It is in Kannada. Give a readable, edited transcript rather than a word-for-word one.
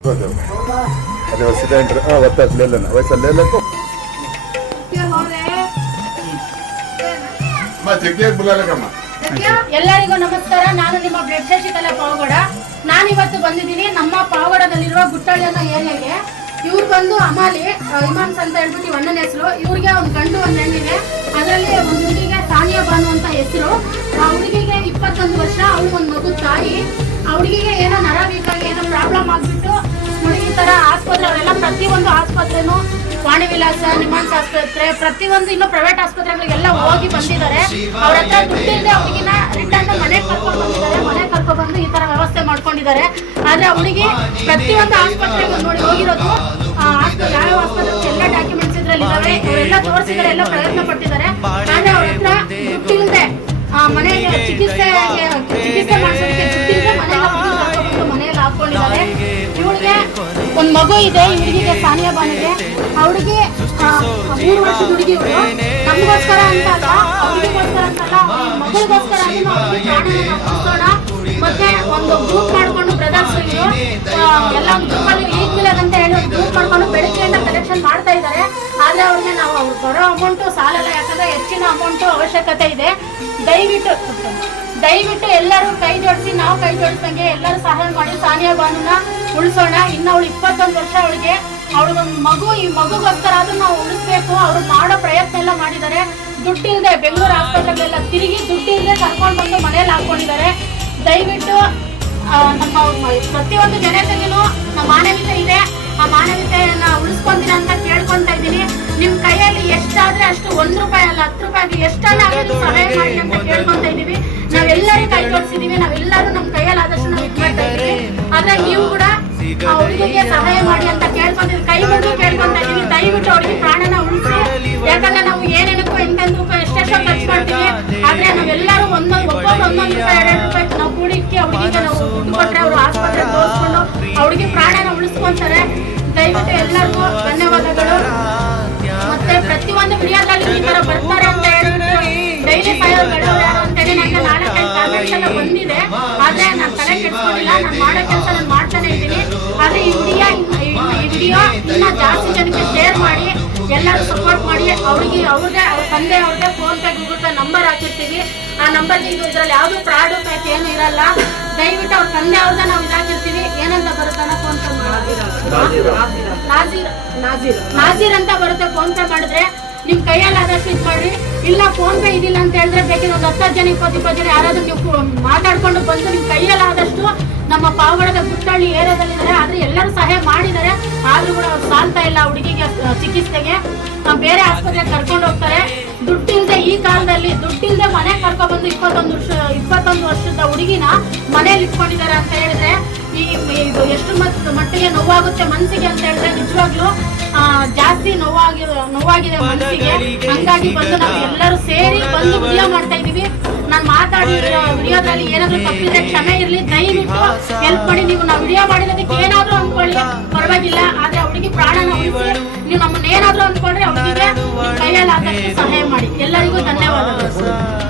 అదే వస్తుంది అంటారు వస్తుంది లేదన్న వయసు లేదకు ಎಲ್ಲರಿಗೂ ನಮಸ್ಕಾರ. ನಾನು ನಿಮ್ಮ ಬ್ಲಡ್ ಶಶಿಕಲಾ ಪಾವಗಡ. ನಾನಿವತ್ತು ಬಂದಿದ್ದೀನಿ ನಮ್ಮ ಪಾವಗಡದಲ್ಲಿರುವ ಗುಟ್ಟಳ್ಳಿ ಅನ್ನೋ ಏರಿಯಾಗೆ. ಇವ್ರು ಬಂದು ಅಮಾಲಿ ಇಮಾನ್ಸ್ ಅಂತ ಹೇಳ್ಬಿಟ್ಟು ಒಂದನೇ ಹೆಸರು. ಇವ್ರಿಗೆ ಒಂದು ಗಂಡು ಒಂದು ಹೆಣ್ಣಿದೆ. ಅದರಲ್ಲಿ ಒಂದು ಹುಡುಗಿಗೆ ಸಾನಿಯಾ ಬಾನು ಅಂತ ಹೆಸರು. ಆ ಹುಡುಗಿಗೆ 21 ವರ್ಷ. ಅವಳು ಒಂದು ಮಗು ತಾಯಿ. ಆ ಹುಡುಗಿಗೆ ಏನೋ ನರ ಬೇಕಾಗಿ ಏನೋ ಪ್ರಾಬ್ಲಮ್ ಆಗ್ಬಿಟ್ಟು ಹುಡುಗಿ ತರ ಆಸ್ಪತ್ರೆ ಅವರೆಲ್ಲ ಪ್ರತಿಯೊಂದು ಆಸ್ಪತ್ರೆನೂ ವಾಣಿ ವಿಲಾಸ ನಿಮಾನ್ಸ್ ಆಸ್ಪತ್ರೆ ಪ್ರತಿಯೊಂದು ಇನ್ನು ಪ್ರೈವೇಟ್ ಆಸ್ಪತ್ರೆಗಳಿಗೆಲ್ಲ ಹೋಗಿ ಬಂದಿದ್ದಾರೆ. ಅವ್ರ ಹತ್ರ ದುಡ್ಡಿಲ್ಲದೆ ಹುಡುಗಿನ ರಿಟರ್ನ್ ಮನೆಗೆ ಕರ್ಕೊಂಡು ಬಂದಿದ್ದಾರೆ. ಮನೆಗೆ ಕರ್ಕೊಂಡು ಬಂದು ಈ ತರ ವ್ಯವಸ್ಥೆ ಮಾಡ್ಕೊಂಡಿದ್ದಾರೆ. ಆದ್ರೆ ಹುಡುಗಿ ಪ್ರತಿಯೊಂದು ಆಸ್ಪತ್ರೆಗೆ ನೋಡಿ ಹೋಗಿರೋದು. ಯಾವ ಆಸ್ಪತ್ರೆ ಎಲ್ಲ ಡಾಕ್ಯುಮೆಂಟ್ಸ್ ಇದ್ರಲ್ಲಿ ಇದಾವೆ. ಅವರೆಲ್ಲ ತೋರಿಸಿದ್ದಾರೆ, ಎಲ್ಲ ಪ್ರಯತ್ನ ಪಟ್ಟಿದ್ದಾರೆ. ಆದ್ರೆ ಅವ್ರ ಹತ್ರ ದುಡ್ಡಿಲ್ಲದೆ ಮನೆಗೆ ಚಿಕಿತ್ಸೆ ಮಾಡಿಸೋದಕ್ಕೆ ದುಡ್ಡಿಲ್ಲದೆ ಮನೆಯಲ್ಲಿ ಹಾಕೊಂಡಿದ್ದಾರೆ. ಇವಳಿಗೆ ಒಂದು ಮಗು ಇದೆ. ಹುಡುಗಿಗೆ ಸಾನಿಯಾ ಬಾನಿಗೆ. ಅವಳಿಗೆ 3 ವರ್ಷದ ಹುಡುಗಿ. ಇವಳು ನಮಗೋಸ್ಕರ ಅಂತ ಅಲ್ಲ, ಹುಡುಗಿಗೋಸ್ಕರ ಅಂತಲ್ಲ, ಮಗಳಿಗೋಸ್ಕರ ಉಳಿಸೋಣ. ಮತ್ತೆ ಒಂದು ಗ್ರೂಪ್ ಮಾಡ್ಕೊಂಡು ಬ್ರದರ್ಸ್ ಎಲ್ಲ ಒಂದು ಗ್ರೂಪಲ್ಲಿ ಈಗಿಲ್ಲ ಅಂತ ಹೇಳಿ ಒಂದು ಗ್ರೂಪ್ ಮಾಡ್ಕೊಂಡು ಬೆಳಗ್ಗೆಯಿಂದ ಕಲೆಕ್ಷನ್ ಮಾಡ್ತಾ ಇದ್ದಾರೆ. ಆದ್ರೆ ಅವ್ರಿಗೆ ನಾವು ಬರೋ ಅಮೌಂಟು ಸಾಲಲ್ಲ, ಯಾಕಂದ್ರೆ ಹೆಚ್ಚಿನ ಅಮೌಂಟು ಅವಶ್ಯಕತೆ ಇದೆ. ದಯವಿಟ್ಟು ಎಲ್ಲರೂ ಕೈ ಜೋಡಿಸಿ, ನಾವು ಕೈ ಜೋಡಿಸಂಗೆ ಎಲ್ಲರೂ ಸಹಾಯ ಮಾಡಿ ಸಾನಿಯಾ ಬಾನುನ ಉಳಿಸೋಣ. ಇನ್ನು ಅವಳು 21 ವರ್ಷ. ಅವಳಿಗೆ ಅವಳಿಗೊಂದು ಮಗು. ಈ ಮಗುಗೋಸ್ಕರ ಆದ್ರೂ ನಾವು ಉಳಿಸ್ಬೇಕು. ಅವ್ರು ಮಾಡೋ ಪ್ರಯತ್ನ ಎಲ್ಲ ಮಾಡಿದ್ದಾರೆ. ದುಡ್ಡಿಲ್ಲದೆ ಬೆಂಗಳೂರು ಆಸ್ಪತ್ರೆಗಳೆಲ್ಲ ತಿರುಗಿ ದುಡ್ಡಿಲ್ಲದೆ ಕರ್ಕೊಂಡು ಬಂದು ಮನೇಲಿ ಹಾಕೊಂಡಿದ್ದಾರೆ. ದಯವಿಟ್ಟು ನಮ್ಮ ಪ್ರತಿಯೊಂದು ಜನತೆಗೂ ನಮ್ಮ ಮಾನವೀಯತೆ ಇದೆ. ಆ ಮಾನವೀಯತೆಯನ್ನ ಉಳಿಸ್ಕೊಂತೀನಿ ಅಂತ ಕೇಳ್ಕೊಂತ ಇದ್ದೀನಿ. ನಿಮ್ ಕೈಯಲ್ಲಿ ಎಷ್ಟಾದ್ರೆ ಅಷ್ಟು, 1 ರೂಪಾಯಿ ಅಲ್ಲ 10 ರೂಪಾಯಿ ಎಷ್ಟಾದ್ರೆ ಆಗೋದು ಸಹಾಯ ಮಾಡಿ ಅಂತ ಕೇಳ್ಕೊಂತ ಇದೀವಿ. ನಾವೆಲ್ಲರೂ ಕೈ ಜೋಡಿಸಿದೀವಿ. ನಾವೆಲ್ಲರೂ ನಮ್ ಕೈಯಲ್ಲಿ ಆದಷ್ಟು ನಾವು ಇದು ಮಾಡ್ತಾ ಇದೀವಿ. ಆದ್ರೆ ನೀವು ಕೂಡ ಹುಡುಗಿಗೆ ಸಹಾಯ ಮಾಡಿ ಅಂತ ಕೇಳ್ಕೊಂತೀವಿ. ಕೈ ಬಂದು ಕೇಳ್ಕೊಂತ ಇದೀವಿ. ದಯವಿಟ್ಟು ಅವ್ರಿಗೆ ಪ್ರಾಣನ ಉಳಿಸಿ. ಯಾಕಂದ್ರೆ ನಾವು ಏನೇನಕ್ಕೂ ಎಂತೆಂದಕ್ಕೂ ಎಷ್ಟೆಷ್ಟೋ ಖರ್ಚು ಮಾಡ್ತೀವಿ. ಆದ್ರೆ ನಾವೆಲ್ಲರೂ ಒಬ್ಬೊಬ್ರು 1 ರೂಪಾಯಿ 2 ರೂಪಾಯಿ ನಾವು ಕೂಡಿಕ್ಕೆ ಹುಡುಗಿಗೆ ನಾವು ದುಡ್ಡು ಕೊಟ್ರೆ ಅವರು ಆಸ್ಪತ್ರೆ ತೋರಿಸ್ಕೊಂಡು ಅವ್ರಿಗೆ ಪ್ರಾಣನ ಉಳಿಸ್ಕೊಂತಾರೆ. ದಯವಿಟ್ಟು ಎಲ್ಲರಿಗೂ ಧನ್ಯವಾದಗಳು. ಮತ್ತೆ ಪ್ರತಿಯೊಂದು ವಿಡಿಯೋದಲ್ಲಿ ಈ ತರ ಬರ್ತಾರೆ ಅಂತ ಹೇಳ್ಬಿಟ್ಟು ಡೈಲಿ ಸಾಯೋರು ಅಂತೇಳಿ ನನಗೆ 4-5 ಕಾಮೆಂಟ್ಸ್ ಎಲ್ಲ ಬಂದಿದೆ. ಆದ್ರೆ ನಾನು ತಲೆ ಕೆಡ್ಸ್ಕೊಂಡಿಲ್ಲ. ನಾನು ಮಾಡೋ ಕೆಲಸ ನಾನು ಮಾಡ್ತಾನೆ ಇದ್ದೀನಿ. ಆದ್ರೆ ಈ ವಿಡಿಯೋ ಇನ್ನ ಜಾಸ್ತಿ ಜನಕ್ಕೆ ಶೇರ್ ಮಾಡಿ, ಎಲ್ಲರೂ ಸಪೋರ್ಟ್ ಮಾಡಿ. ಅವ್ರಿಗೆ ಅವ್ರ ತಂದೆ ಅವ್ರಿಗೆ phone pay Google pay number ಹಾಕಿರ್ತೀವಿ. ಆ ನಂಬರ್ಗೆ ಇದ್ರಲ್ಲಿ ಯಾವ್ದು ಫ್ರಾಡು ಪ್ಯಾಕ್ ಏನು ಇರಲ್ಲ. ದಯವಿಟ್ಟು ಅವ್ರ ತಂದೆ ಅವ್ರನ್ನ ನಾವು ಇದಾಕಿರ್ತೀವಿ. ಏನಂತ ಬರುತ್ತಾನ ಫೋನ್ ಪೇ ನಾಜೀರ್ ಅಂತ ಬರುತ್ತೆ. ಫೋನ್ ಪೇ ಮಾಡಿದ್ರೆ ನಿಮ್ ಕೈಯಲ್ಲಿ ಆದಷ್ಟು ಇದು ಮಾಡ್ರಿ. ಇಲ್ಲ ಫೋನ್ ಪೇ ಇದಿಲ್ಲ ಅಂತ ಹೇಳಿದ್ರೆ ಬೇಕಿದ್ರೆ ಒಂದು 10 ಜನ 20 ಜನ ಯಾರಾದ್ರೂ ನೀವು ಮಾತಾಡ್ಕೊಂಡು ಬಂದು ನಿಮ್ ಕೈಯಲ್ಲಿ ಆದಷ್ಟು ನಮ್ಮ ಪಾವಗಡದ ಗುಟ್ಟಳ್ಳಿ ಏರಿಯಾದಲ್ಲಿದ್ದಾರೆ. ಆದ್ರೆ ಎಲ್ಲರೂ ಸಹಾಯ ಮಾಡಿದ್ದಾರೆ. ಆದ್ರೂ ಕೂಡ ಅವ್ರು ಸಾಲ್ತಾ ಇಲ್ಲ ಹುಡುಗಿಗೆ ಚಿಕಿತ್ಸೆಗೆ. ಬೇರೆ ಆಸ್ಪತ್ರೆಗೆ ಕರ್ಕೊಂಡು ಹೋಗ್ತಾರೆ. ದುಡ್ಡಿಲ್ದೆ ಈ ಕಾಲದಲ್ಲಿ ದುಡ್ಡಿಲ್ದೆ ಮನೆ ಕರ್ಕೊಂಡ್ಬಂದು 21 ವರ್ಷದ ಹುಡುಗಿನ ಮನೇಲಿ ಇಟ್ಕೊಂಡಿದ್ದಾರೆ ಅಂತ ಹೇಳಿದ್ರೆ ಇದು ಎಷ್ಟು ಮಟ್ಟಿಗೆ ನೋವಾಗುತ್ತೆ ಮನಸ್ಸಿಗೆ ಅಂತ ಹೇಳಿದ್ರೆ ನಿಜವಾಗ್ಲೂ ಜಾಸ್ತಿ ನೋವಾಗಿದೆ ಮನಸ್ಸಿಗೆ. ಹಂಗಾಗಿ ಬಂದು ನಾವು ಎಲ್ಲರೂ ಸೇರಿ ಬಂದು ವಿಡಿಯೋ ಮಾಡ್ತಾ ಇದೀವಿ. ನಾನು ಮಾತಾಡಿರೋ ವಿಡಿಯೋದಲ್ಲಿ ಏನಾದ್ರೂ ತಪ್ಪಿದ್ರೆ ಕ್ಷಮೆ ಇರಲಿ. ದಯವಿಟ್ಟು ಹೆಲ್ಪ್ ಮಾಡಿ. ನೀವು ನಾವು ವಿಡಿಯೋ ಮಾಡಿರೋದಕ್ಕೆ ಏನಾದ್ರೂ ಅನ್ಕೊಳ್ಳಿ, ಪರವಾಗಿಲ್ಲ. ಆದ್ರೆ ಅವಳಿಗೆ ಪ್ರಾಣನ ಉಳಿಸಿ. ನೀವು ನಮ್ಮನ್ನ ಏನಾದ್ರೂ ಅನ್ಕೊಂಡ್ರೆ ಅವಳಿಗೆ ಕೈಯಲ್ಲಿ ಆದಷ್ಟು ಸಹಾಯ ಮಾಡಿ. ಎಲ್ಲರಿಗೂ ಧನ್ಯವಾದಗಳು.